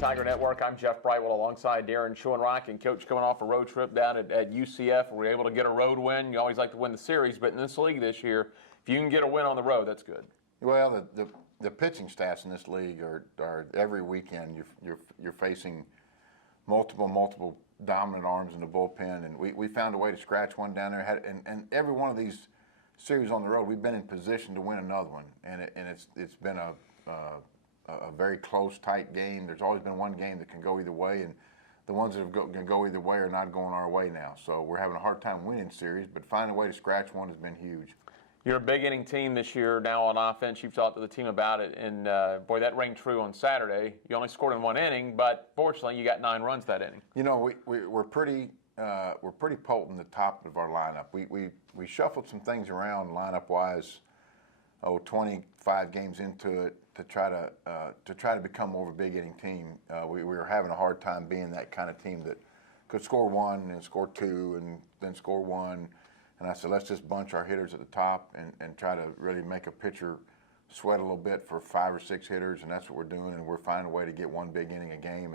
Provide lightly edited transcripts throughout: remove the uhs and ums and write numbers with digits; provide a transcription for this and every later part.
Tiger Network. I'm Jeff Brightwell alongside Darren Schoenrock, and Coach coming off a road trip down at UCF. We were able to get a road win. You always like to win the series, but in this league this year, if you can get a win on the road, that's good. Well, the pitching staffs in this league are every weekend you're facing multiple dominant arms in the bullpen, and we found a way to scratch one down there. And every one of these series on the road, we've been in position to win another one, and it's been a very close, tight game. There's always been one game that can go either way, and the ones that can go either way are not going our way now. So we're having a hard time winning series, but finding a way to scratch one has been huge. You're a big inning team this year now on offense. You've talked to the team about it, and boy, that rang true on Saturday. You only scored in one inning, but fortunately, you got 9 runs that inning. You know, we're pretty potent at the top of our lineup. We shuffled some things around lineup-wise, 25 games into it to try to become more of a big inning team. We were having a hard time being that kind of team that could score 1 and score 2 and then score 1. And I said, let's just bunch our hitters at the top and try to really make a pitcher sweat a little bit for 5 or 6 hitters, and that's what we're doing. And we're finding a way to get one big inning a game,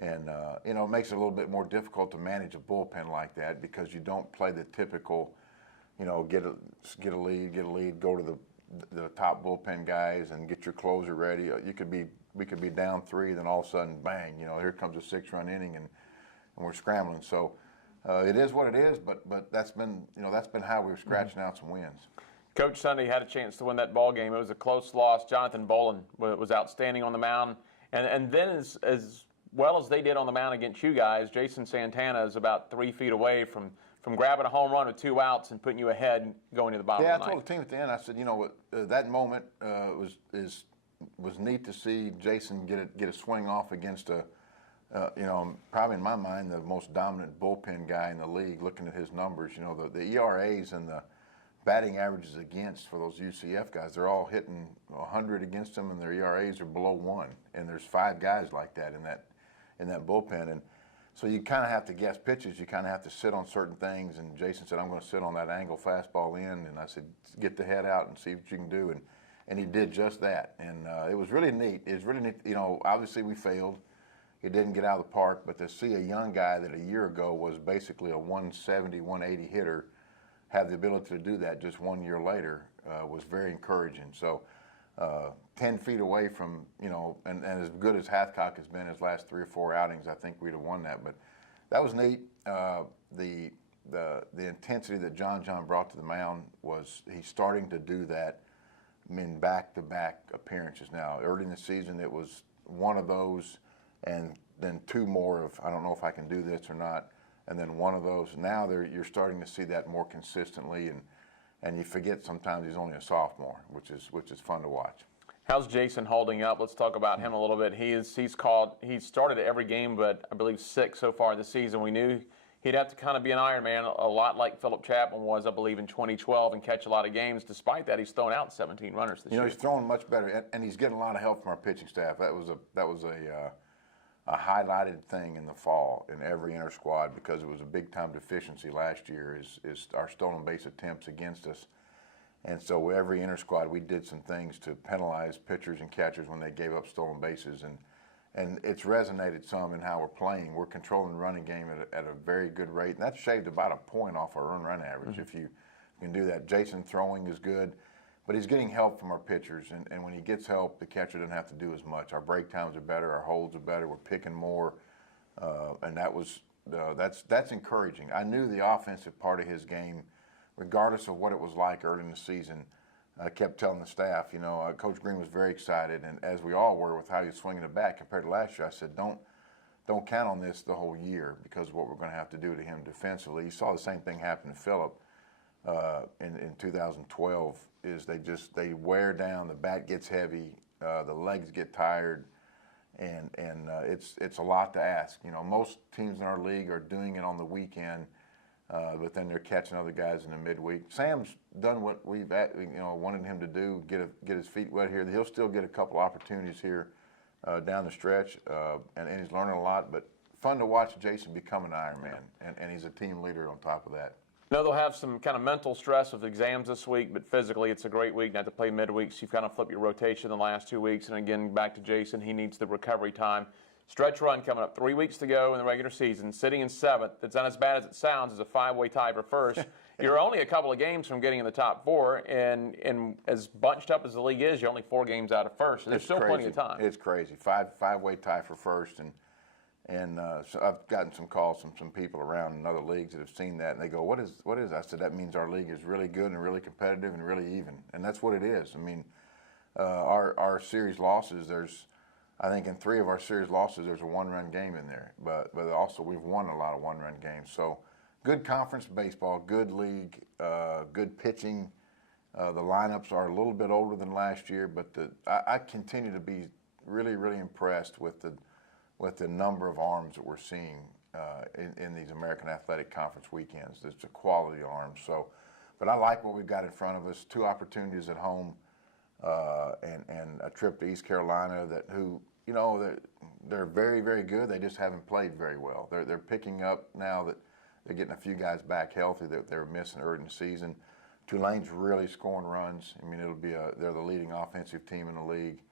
and you know, it makes it a little bit more difficult to manage a bullpen like that because you don't play the typical, you know, get a lead, go to the top bullpen guys and get your closer ready. We could be down 3, then all of a sudden, bang! You know, here comes a 6-run inning, and we're scrambling. So. It is what it is, but that's been how we were scratching out some wins. Coach Sunday had a chance to win that ball game. It was a close loss. Jonathan Bolin was outstanding on the mound, and then as well as they did on the mound against you guys, Jason Santana is about 3 feet away from grabbing a home run with 2 outs and putting you ahead and going to the bottom of the ninth. Yeah, I told the team at the end. I said, you know, that moment was neat to see Jason get a swing off against a. You know, probably in my mind, the most dominant bullpen guy in the league, looking at his numbers. You know, the ERAs and the batting averages against for those UCF guys, they're all hitting 100 against them, and their ERAs are below 1. And there's 5 guys like that in that bullpen. And so you kind of have to guess pitches. You kind of have to sit on certain things. And Jason said, I'm going to sit on that angle fastball in. And I said, get the head out and see what you can do. And he did just that. And it was really neat. It was really neat. You know, obviously we failed. He didn't get out of the park, but to see a young guy that a year ago was basically a 170, 180 hitter have the ability to do that just 1 year later was very encouraging. So 10 feet away from, you know, and as good as Hathcock has been his last 3 or 4 outings, I think we'd have won that. But that was neat. The intensity that John brought to the mound he's starting to do that in back-to-back appearances now. Early in the season, it was one of those, and then 2 more of, I don't know if I can do this or not, and then one of those. Now you're starting to see that more consistently, and you forget sometimes he's only a sophomore, which is fun to watch. How's Jason holding up? Let's talk about him a little bit. He's started every game, but I believe 6 so far this season. We knew he'd have to kind of be an Iron Man, a lot like Philip Chapman was, I believe, in 2012, and catch a lot of games. Despite that, he's thrown out 17 runners this year. You know, he's throwing much better, and he's getting a lot of help from our pitching staff. That was a highlighted thing in the fall in every inter squad because it was a big time deficiency last year is our stolen base attempts against us. And so every inter squad we did some things to penalize pitchers and catchers when they gave up stolen bases, and it's resonated some in how we're playing. We're controlling the running game at a very good rate, and that's shaved about a point off our earned run average if you can do that. Jason throwing is good. But he's getting help from our pitchers, and when he gets help, the catcher doesn't have to do as much. Our break times are better, our holds are better, we're picking more, and that's encouraging. I knew the offensive part of his game, regardless of what it was like early in the season. I kept telling the staff, you know, Coach Green was very excited, and as we all were with how he was swinging the bat compared to last year, I said, don't count on this the whole year because of what we're going to have to do to him defensively. You saw the same thing happen to Philip. In 2012 is they wear down, the bat gets heavy, the legs get tired, and it's a lot to ask. You know, most teams in our league are doing it on the weekend, but then they're catching other guys in the midweek. Sam's done what we've wanted him to do, get his feet wet here. He'll still get a couple opportunities here down the stretch, and he's learning a lot. But fun to watch Jason become an Iron Man, and he's a team leader on top of that. No, they'll have some kind of mental stress with exams this week, but physically it's a great week not to play midweek, so you've kind of flipped your rotation the last 2 weeks. And again, back to Jason, he needs the recovery time. Stretch run coming up, 3 weeks to go in the regular season, sitting in 7th. It's not as bad as it sounds. It's a 5-way tie for first. You're only a couple of games from getting in the top 4, and as bunched up as the league is, you're only 4 games out of first. So there's still plenty of time. It's crazy. Five-way tie for first, and so I've gotten some calls from some people around in other leagues that have seen that, and they go, "What is?" I said, "That means our league is really good and really competitive and really even," and that's what it is. I mean, our series losses, I think in 3 of our series losses, there's a 1-run game in there, but also we've won a lot of 1-run games. So good conference baseball, good league, good pitching. The lineups are a little bit older than last year, but I continue to be really, really impressed with the number of arms that we're seeing in these American Athletic Conference weekends. It's a quality arms. So, but I like what we've got in front of us. 2 opportunities at home. And a trip to East Carolina they're very, very good. They just haven't played very well. They're picking up now that they're getting a few guys back healthy that they were missing early in the season. Tulane's really scoring runs. I mean, they're the leading offensive team in the league.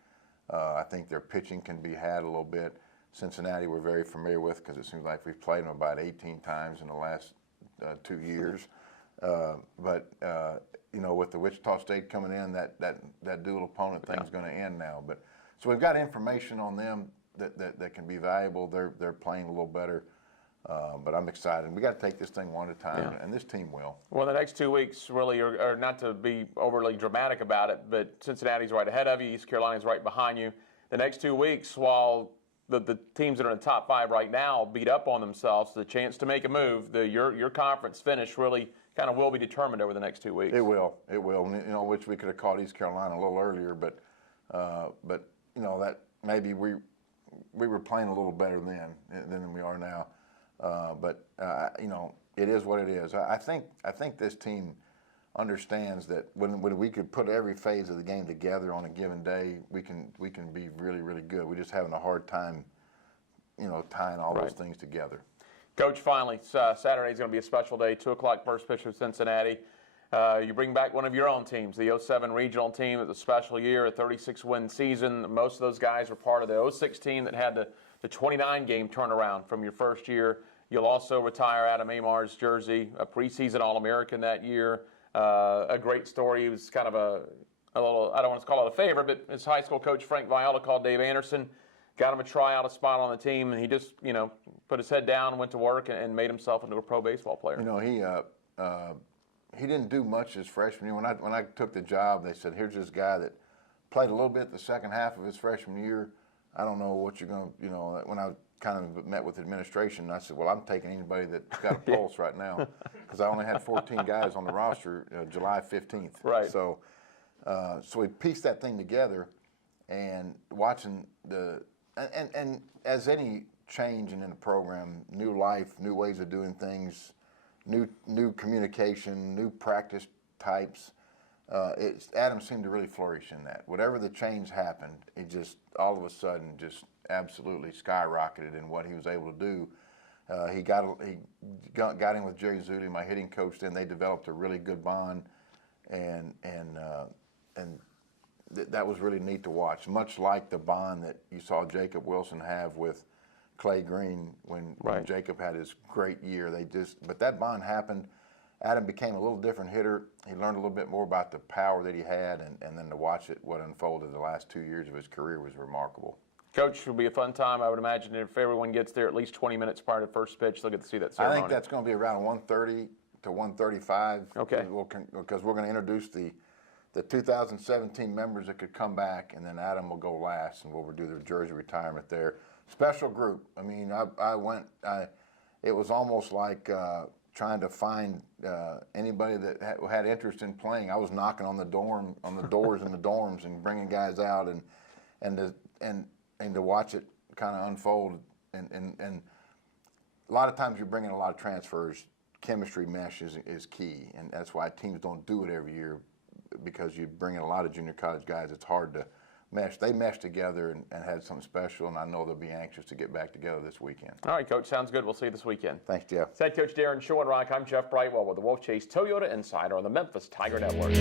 I think their pitching can be had a little bit. Cincinnati we're very familiar with because it seems like we've played them about 18 times in the last 2 years. But with the Wichita State coming in, that dual opponent thing's going to end now. But so we've got information on them that can be valuable. They're playing a little better, but I'm excited. We got to take this thing one at a time, and this team will. Well, the next 2 weeks really are not to be overly dramatic about it, but Cincinnati's right ahead of you. East Carolina's right behind you. The next 2 weeks, while the teams that are in the top 5 right now beat up on themselves, the chance to make a move, your conference finish really kind of will be determined over the next 2 weeks. It will. Which we could have caught East Carolina a little earlier, but that maybe we were playing a little better then than we are now. But it is what it is. I think this team understands that when we could put every phase of the game together on a given day, we can be really, really good. We're just having a hard time, tying all those things together. Coach, finally, Saturday's going to be a special day, 2 o'clock first pitch with Cincinnati. You bring back one of your own teams, the 07 regional team. It's a special year, a 36-win season. Most of those guys were part of the 06 team that had the 29-game turnaround from your first year. You'll also retire Adam Amar's jersey, a preseason All-American that year. A great story. He was kind of a little, I don't want to call it a favor, but his high school coach, Frank Viola, called Dave Anderson, got him a tryout, a spot on the team, and he just, put his head down, went to work, and made himself into a pro baseball player. He didn't do much his freshman year. When I took the job, they said, "Here's this guy that played a little bit the second half of his freshman year. I don't know what you're going to, when I kind of met with administration, I said, well, I'm taking anybody that's got a pulse right now because I only had 14 guys on the roster July 15th. Right. So we pieced that thing together, and watching and as any change in the program, new life, new ways of doing things, new communication, new practice types. Adam seemed to really flourish in that. Whatever the change happened, it just all of a sudden just absolutely skyrocketed in what he was able to do. He got in with Jerry Zuli, my hitting coach. Then they developed a really good bond, and that was really neat to watch. Much like the bond that you saw Jacob Wilson have with Clay Green when Jacob had his great year. But that bond happened. Adam became a little different hitter. He learned a little bit more about the power that he had, and then to watch what unfolded the last 2 years of his career was remarkable. Coach, it'll be a fun time. I would imagine if everyone gets there at least 20 minutes prior to first pitch, they'll get to see that ceremony. I think that's going to be around 1:30 to 1:35. Okay. Because we're going to introduce the 2017 members that could come back, and then Adam will go last, and we'll do their jersey retirement there. Special group. I mean, it was almost like trying to find anybody that had interest in playing. I was knocking on the doors in the dorms and bringing guys out, and to watch it kind of unfold. And a lot of times you're bringing a lot of transfers. Chemistry mesh is key, and that's why teams don't do it every year, because you bring in a lot of junior college guys. It's hard to mesh. They meshed together and had something special, and I know they'll be anxious to get back together this weekend. All right, Coach. Sounds good. We'll see you this weekend. Thanks, Jeff. Head Coach Darren Schoenrock. I'm Jeff Brightwell with the Wolfchase Toyota Insider on the Memphis Tiger Network.